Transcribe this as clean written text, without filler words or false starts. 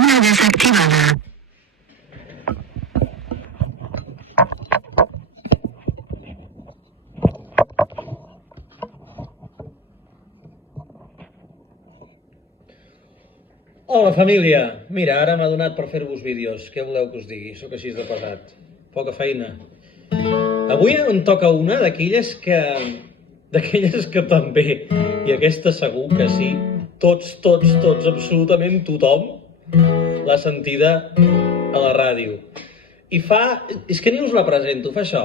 Habla desactivada. Hola, família! Mira, ara m'ha donat per fer-vos vídeos. Què voleu que us digui? Sóc així de pesat. Poca feina. Avui em toca una d'aquelles que també, i aquesta segur que sí, tots, absolutament tothom l'ha sentida a la ràdio. I fa... és que ni us la presento, fa això.